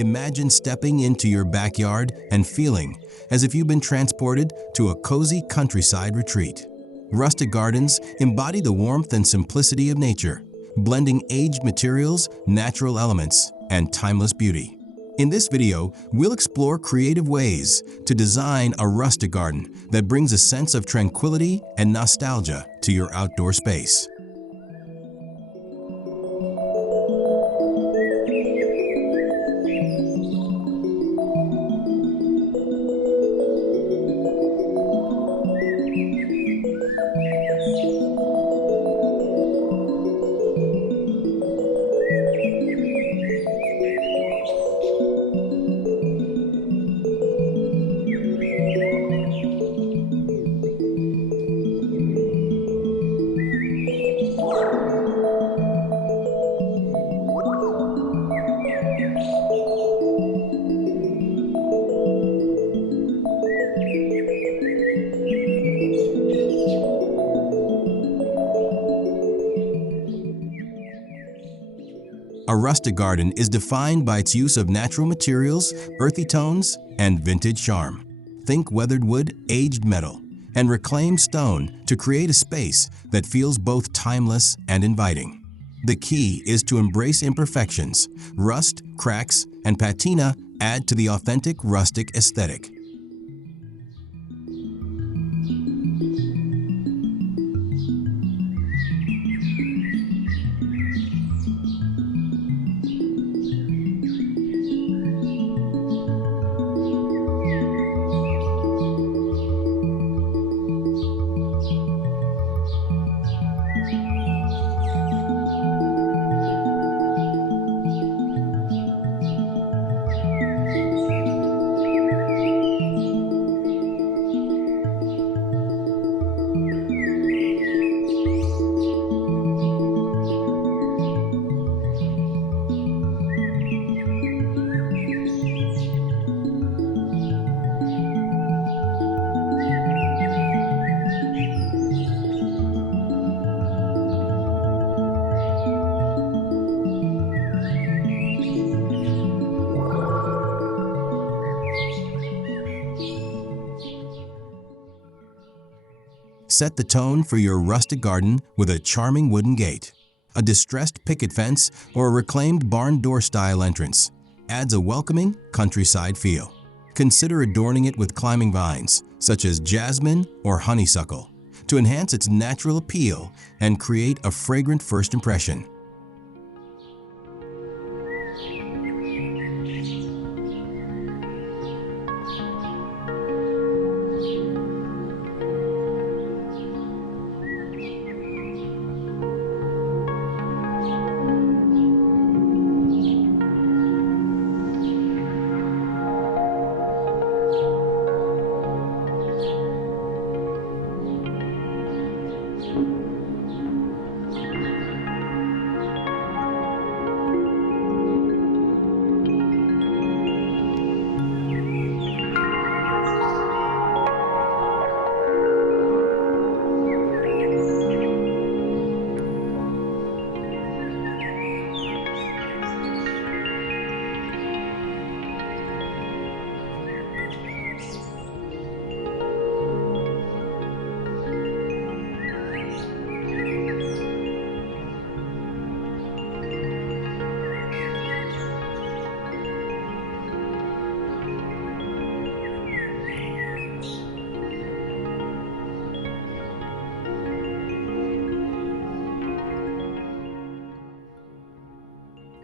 Imagine stepping into your backyard and feeling as if you've been transported to a cozy countryside retreat. Rustic gardens embody the warmth and simplicity of nature, blending aged materials, natural elements, and timeless beauty. In this video, we'll explore creative ways to design a rustic garden that brings a sense of tranquility and nostalgia to your outdoor space. A rustic garden is defined by its use of natural materials, earthy tones, and vintage charm. Think weathered wood, aged metal, and reclaimed stone to create a space that feels both timeless and inviting. The key is to embrace imperfections. Rust, cracks, and patina add to the authentic rustic aesthetic. Set the tone for your rustic garden with a charming wooden gate. A distressed picket fence or a reclaimed barn door-style entrance adds a welcoming countryside feel. Consider adorning it with climbing vines, such as jasmine or honeysuckle, to enhance its natural appeal and create a fragrant first impression.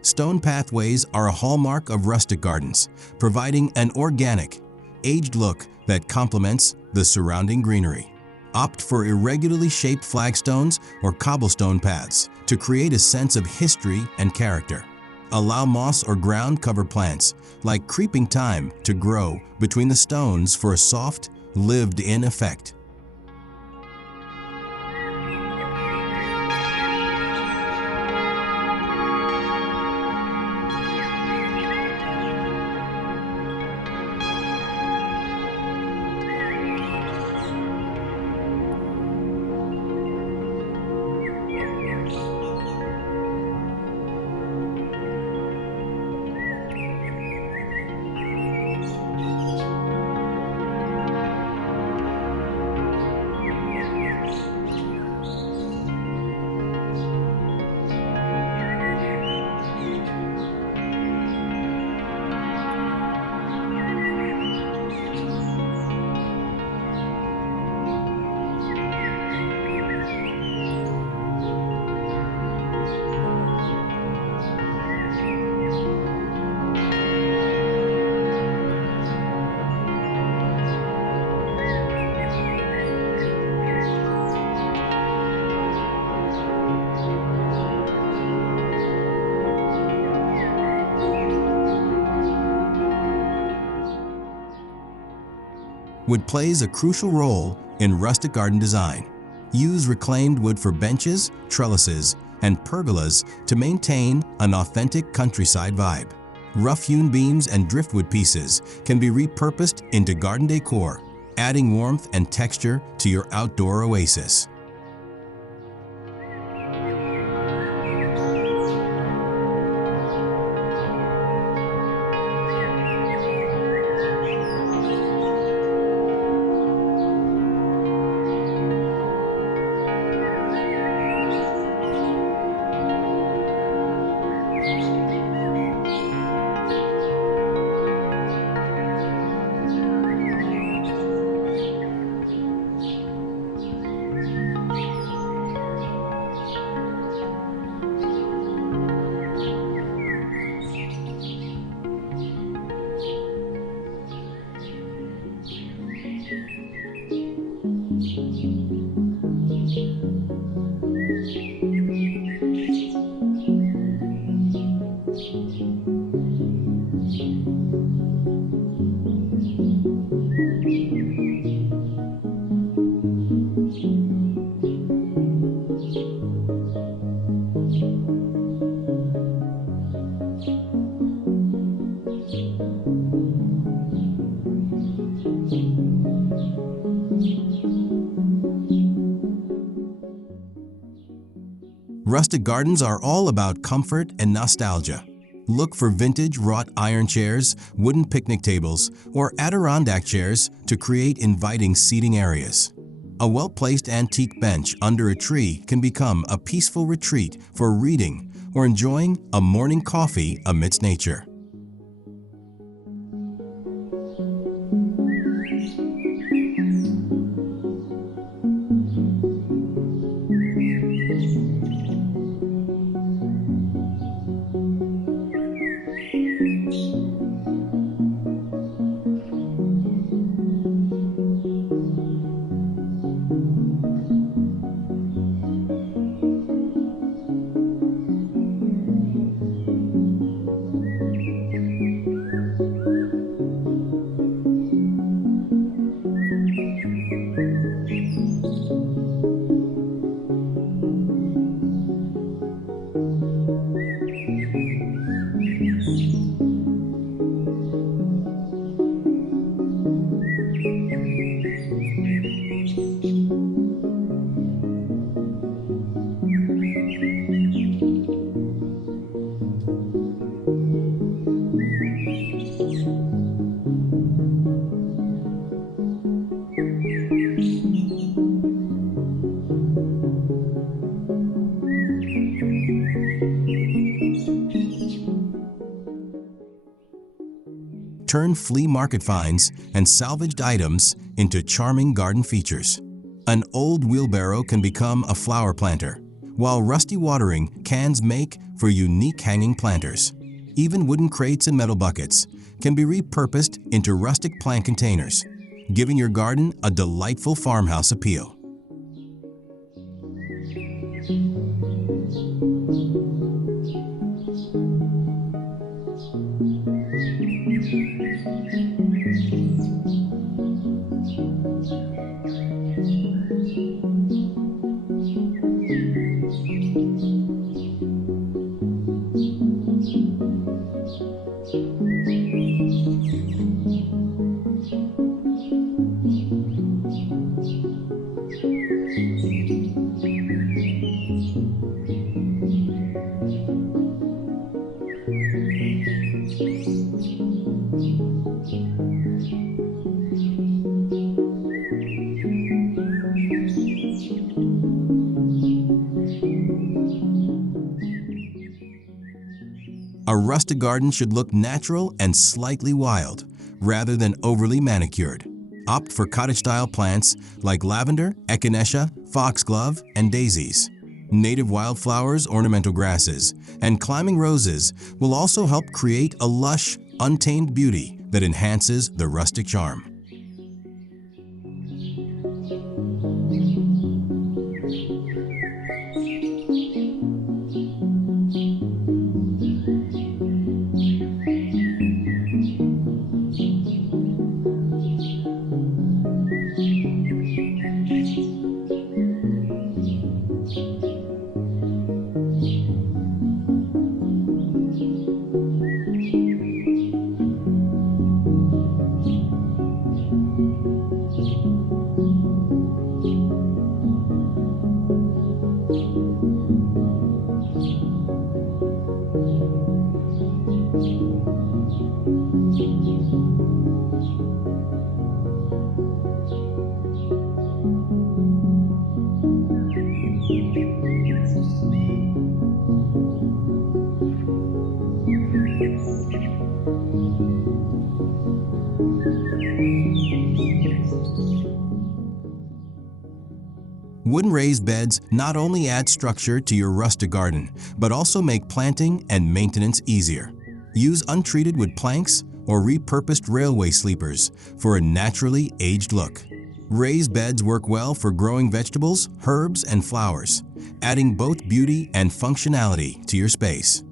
Stone pathways are a hallmark of rustic gardens, providing an organic, aged look that complements the surrounding greenery. Opt for irregularly shaped flagstones or cobblestone paths to create a sense of history and character. Allow moss or ground cover plants, like creeping thyme, to grow between the stones for a soft, lived-in effect. Wood plays a crucial role in rustic garden design. Use reclaimed wood for benches, trellises, and pergolas to maintain an authentic countryside vibe. Rough-hewn beams and driftwood pieces can be repurposed into garden decor, adding warmth and texture to your outdoor oasis. Rustic gardens are all about comfort and nostalgia. Look for vintage wrought iron chairs, wooden picnic tables, or Adirondack chairs to create inviting seating areas. A well-placed antique bench under a tree can become a peaceful retreat for reading or enjoying a morning coffee amidst nature. Turn flea market finds and salvaged items into charming garden features. An old wheelbarrow can become a flower planter, while rusty watering cans make for unique hanging planters. Even wooden crates and metal buckets can be repurposed into rustic plant containers, giving your garden a delightful farmhouse appeal. A rustic garden should look natural and slightly wild, rather than overly manicured. Opt for cottage-style plants like lavender, echinacea, foxglove, and daisies. Native wildflowers, ornamental grasses, and climbing roses will also help create a lush, untamed beauty that enhances the rustic charm. Wooden raised beds not only add structure to your rustic garden, but also make planting and maintenance easier. Use untreated wood planks or repurposed railway sleepers for a naturally aged look. Raised beds work well for growing vegetables, herbs, and flowers, adding both beauty and functionality to your space.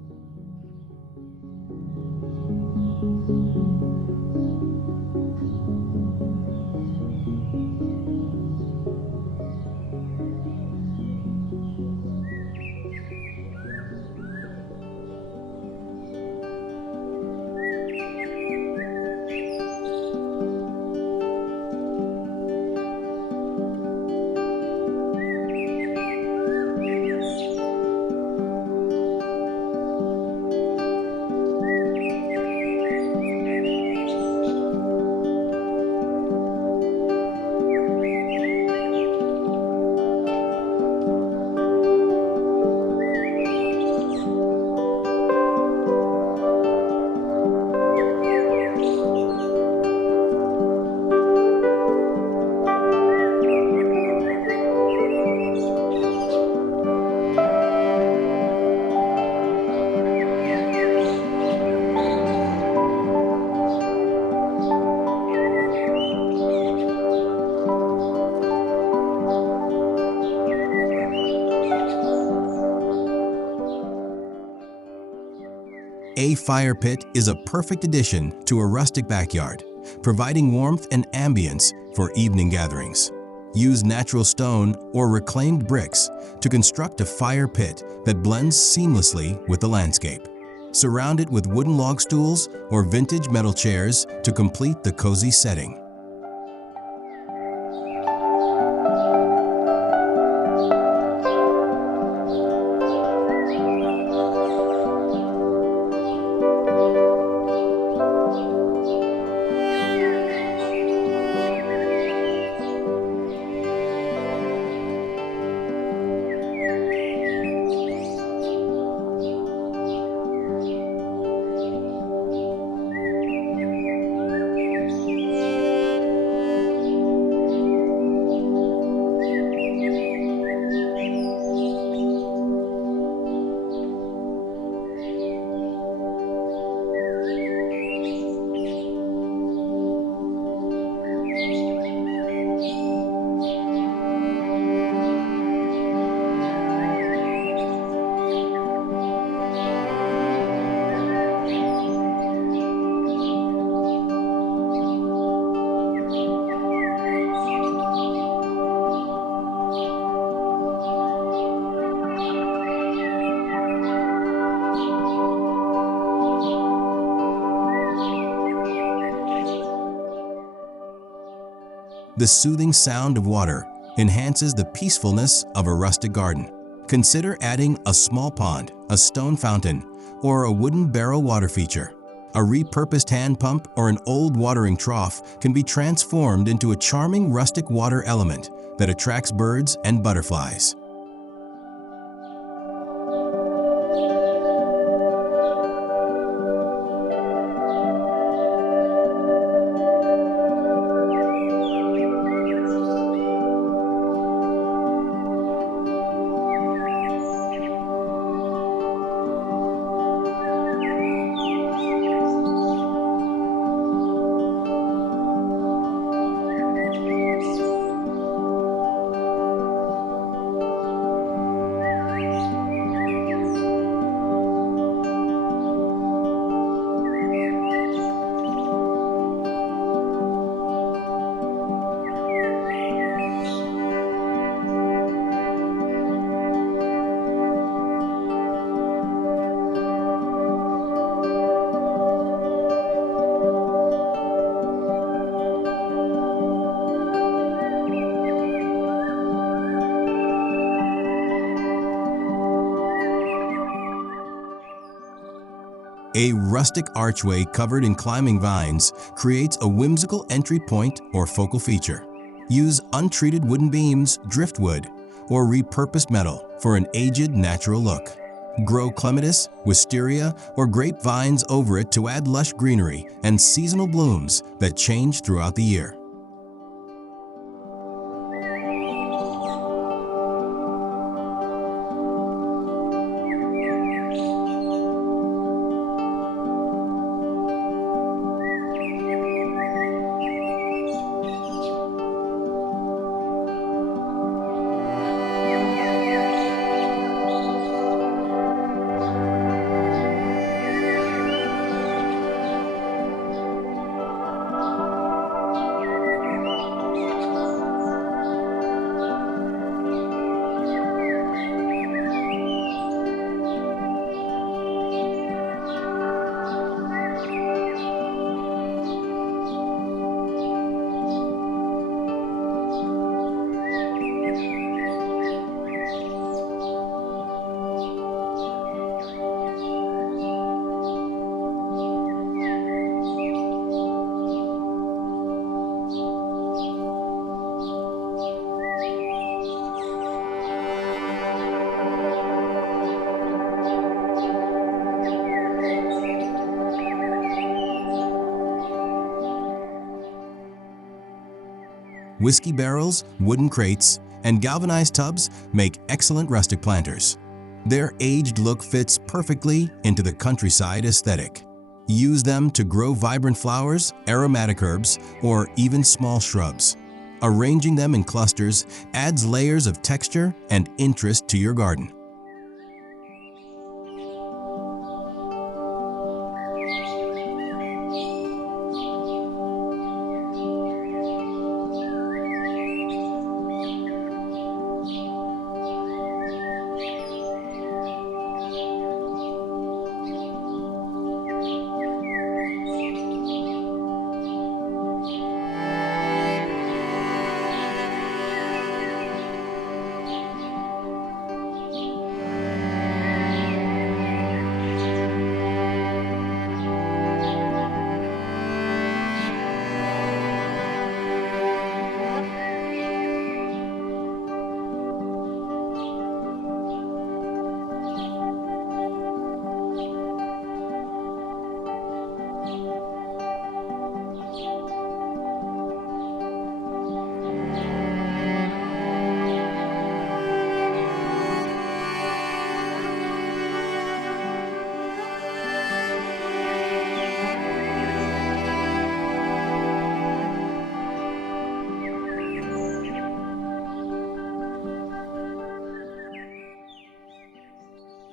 A fire pit is a perfect addition to a rustic backyard, providing warmth and ambience for evening gatherings. Use natural stone or reclaimed bricks to construct a fire pit that blends seamlessly with the landscape. Surround it with wooden log stools or vintage metal chairs to complete the cozy setting. The soothing sound of water enhances the peacefulness of a rustic garden. Consider adding a small pond, a stone fountain, or a wooden barrel water feature. A repurposed hand pump or an old watering trough can be transformed into a charming rustic water element that attracts birds and butterflies. A rustic archway covered in climbing vines creates a whimsical entry point or focal feature. Use untreated wooden beams, driftwood, or repurposed metal for an aged natural look. Grow clematis, wisteria, or grapevines over it to add lush greenery and seasonal blooms that change throughout the year. Whiskey barrels, wooden crates, and galvanized tubs make excellent rustic planters. Their aged look fits perfectly into the countryside aesthetic. Use them to grow vibrant flowers, aromatic herbs, or even small shrubs. Arranging them in clusters adds layers of texture and interest to your garden.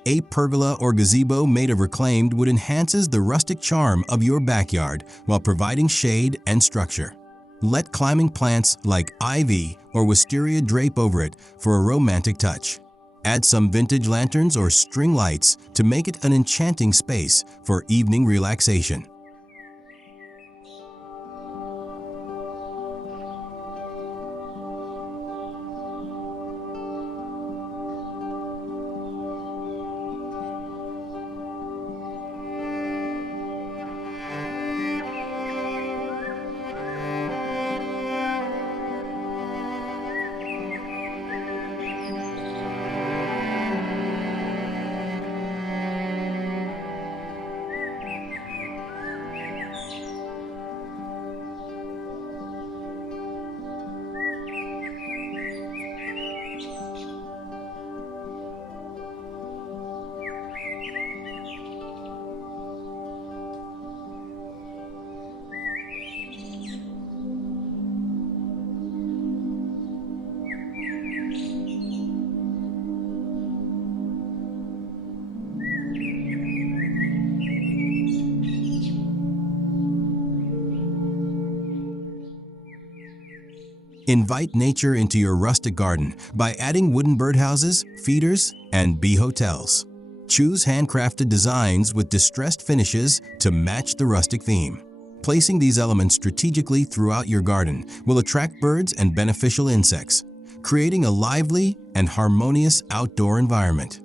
A pergola or gazebo made of reclaimed wood enhances the rustic charm of your backyard while providing shade and structure. Let climbing plants like ivy or wisteria drape over it for a romantic touch. Add some vintage lanterns or string lights to make it an enchanting space for evening relaxation. Invite nature into your rustic garden by adding wooden birdhouses, feeders, and bee hotels. Choose handcrafted designs with distressed finishes to match the rustic theme. Placing these elements strategically throughout your garden will attract birds and beneficial insects, creating a lively and harmonious outdoor environment.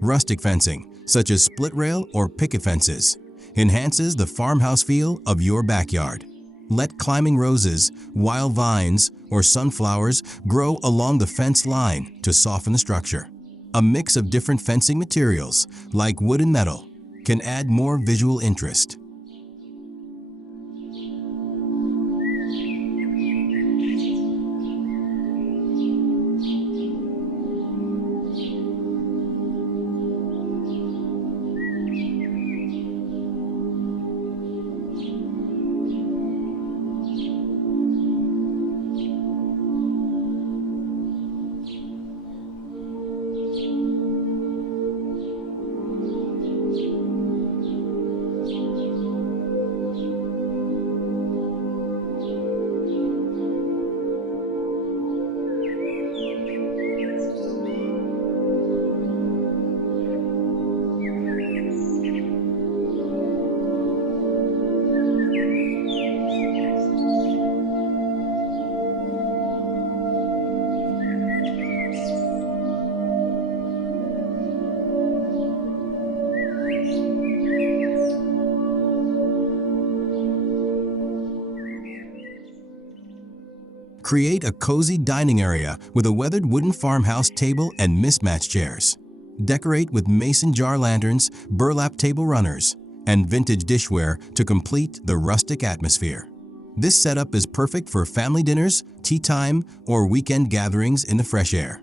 Rustic fencing, such as split rail or picket fences, enhances the farmhouse feel of your backyard. Let climbing roses, wild vines, or sunflowers grow along the fence line to soften the structure. A mix of different fencing materials, like wood and metal, can add more visual interest. Create a cozy dining area with a weathered wooden farmhouse table and mismatched chairs. Decorate with mason jar lanterns, burlap table runners, and vintage dishware to complete the rustic atmosphere. This setup is perfect for family dinners, tea time, or weekend gatherings in the fresh air.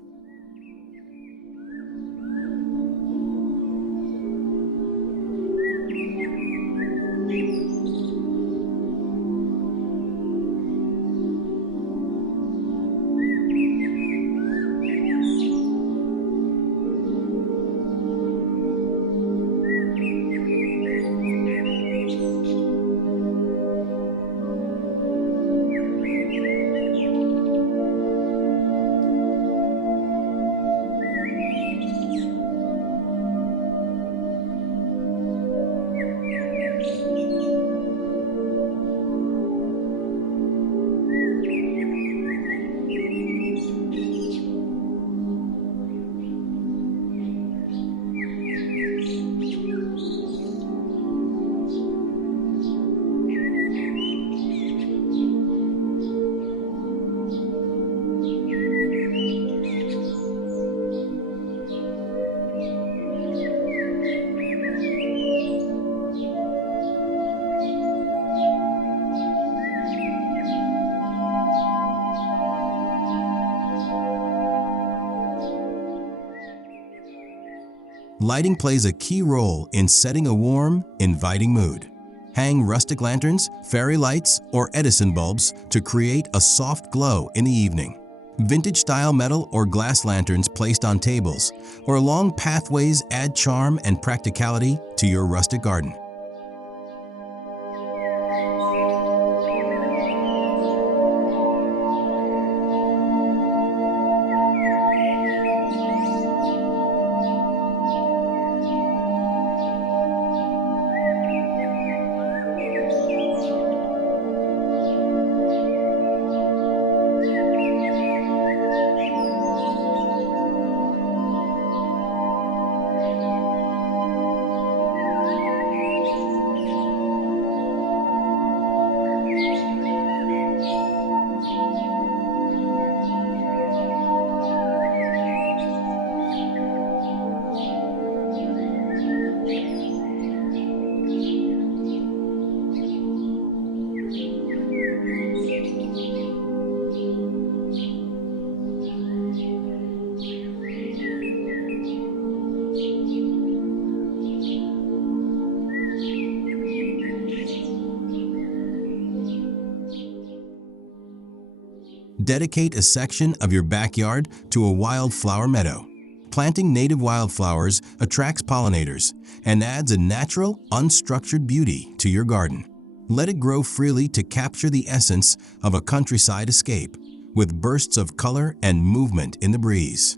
Lighting plays a key role in setting a warm, inviting mood. Hang rustic lanterns, fairy lights, or Edison bulbs to create a soft glow in the evening. Vintage-style metal or glass lanterns placed on tables or along pathways add charm and practicality to your rustic garden. Dedicate a section of your backyard to a wildflower meadow. Planting native wildflowers attracts pollinators and adds a natural, unstructured beauty to your garden. Let it grow freely to capture the essence of a countryside escape, with bursts of color and movement in the breeze.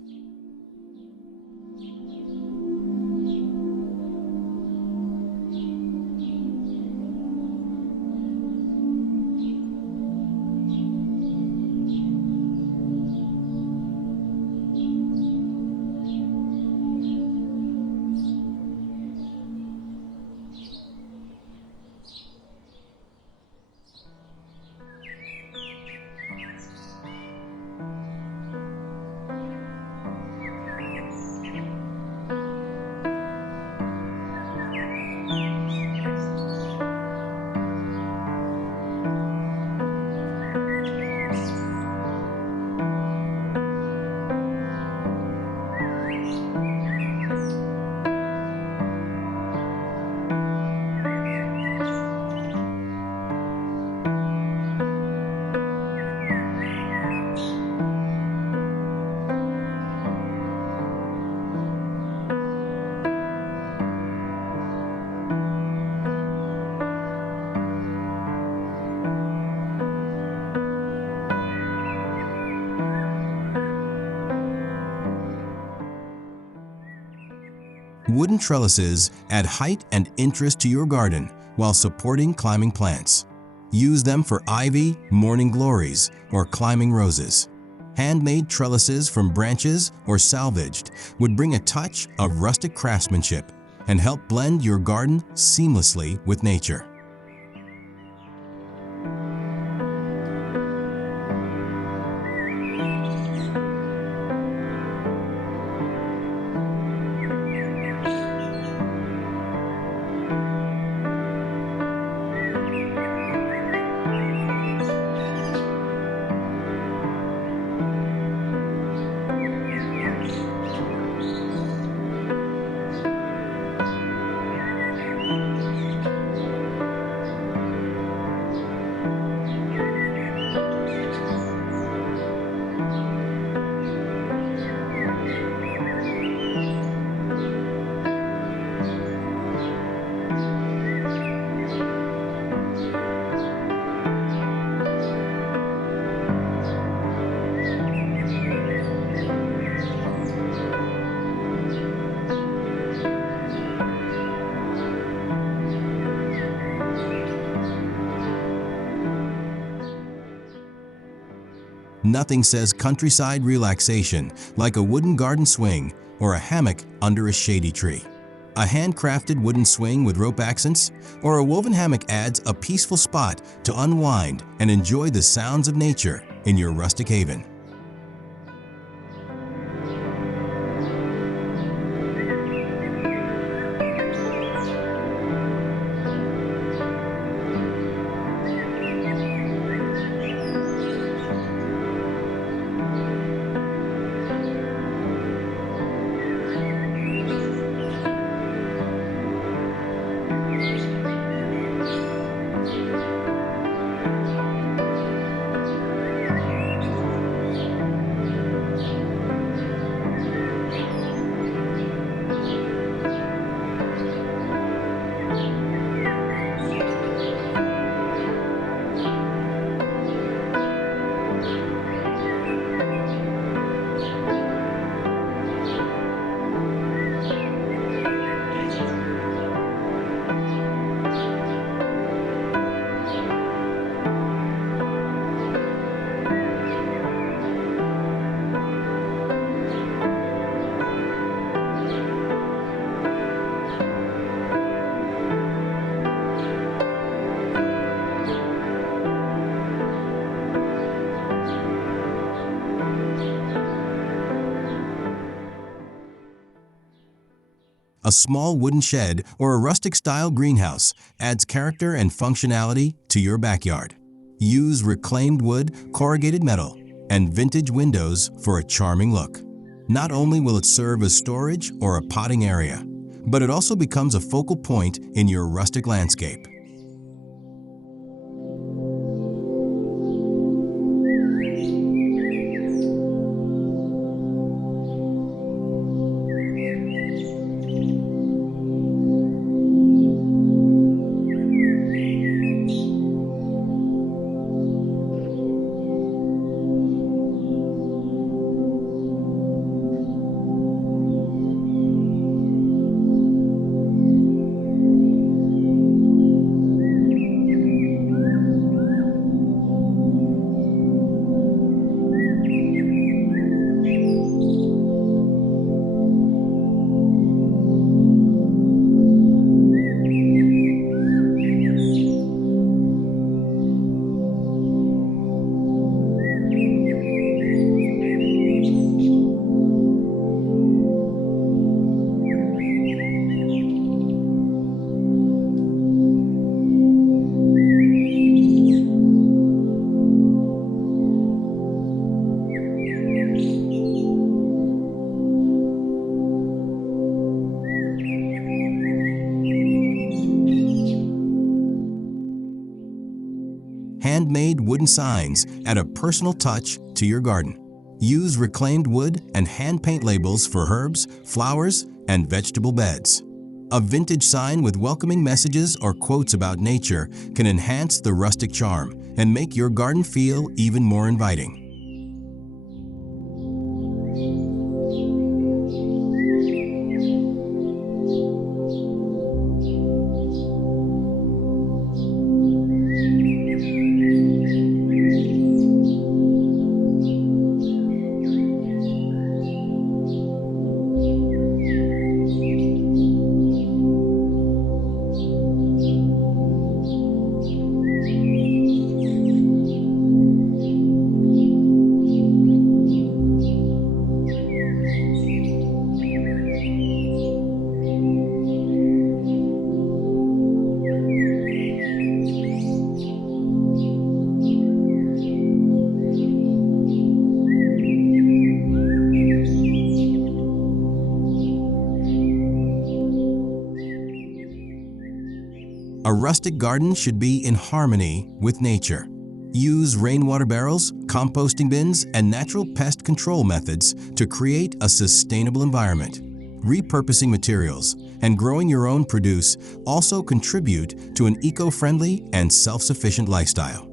Wooden trellises add height and interest to your garden while supporting climbing plants. Use them for ivy, morning glories, or climbing roses. Handmade trellises from branches or salvaged would bring a touch of rustic craftsmanship and help blend your garden seamlessly with nature. Nothing says countryside relaxation like a wooden garden swing or a hammock under a shady tree. A handcrafted wooden swing with rope accents or a woven hammock adds a peaceful spot to unwind and enjoy the sounds of nature in your rustic haven. A small wooden shed or a rustic-style greenhouse adds character and functionality to your backyard. Use reclaimed wood, corrugated metal, and vintage windows for a charming look. Not only will it serve as storage or a potting area, but it also becomes a focal point in your rustic landscape. Handmade wooden signs add a personal touch to your garden. Use reclaimed wood and hand paint labels for herbs, flowers, and vegetable beds. A vintage sign with welcoming messages or quotes about nature can enhance the rustic charm and make your garden feel even more inviting. A rustic garden should be in harmony with nature. Use rainwater barrels, composting bins, and natural pest control methods to create a sustainable environment. Repurposing materials and growing your own produce also contribute to an eco-friendly and self-sufficient lifestyle.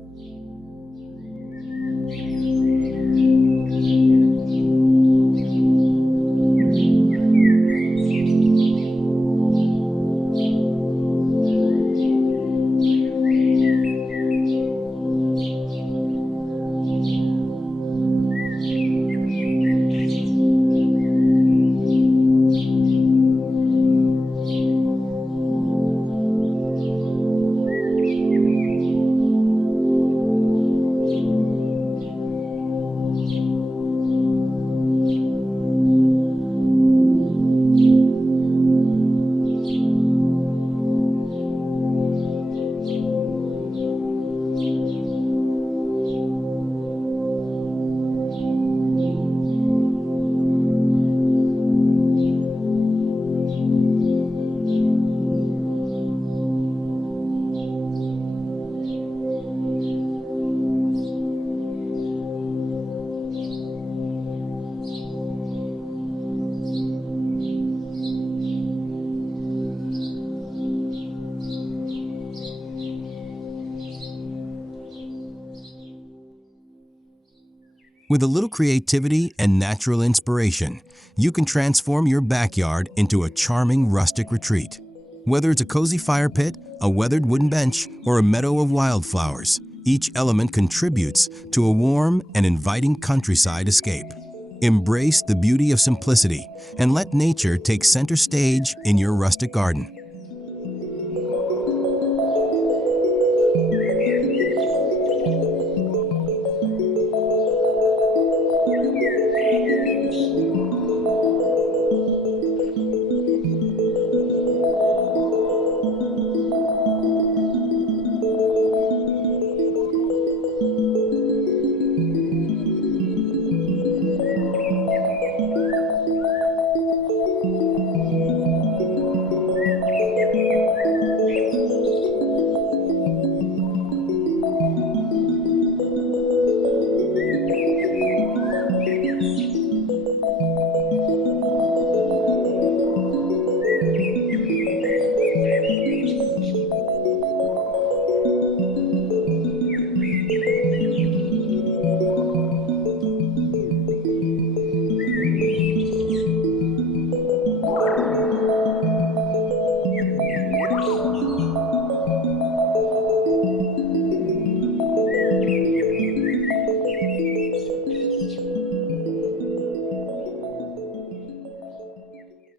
With a little creativity and natural inspiration, you can transform your backyard into a charming rustic retreat. Whether it's a cozy fire pit, a weathered wooden bench, or a meadow of wildflowers, each element contributes to a warm and inviting countryside escape. Embrace the beauty of simplicity and let nature take center stage in your rustic garden.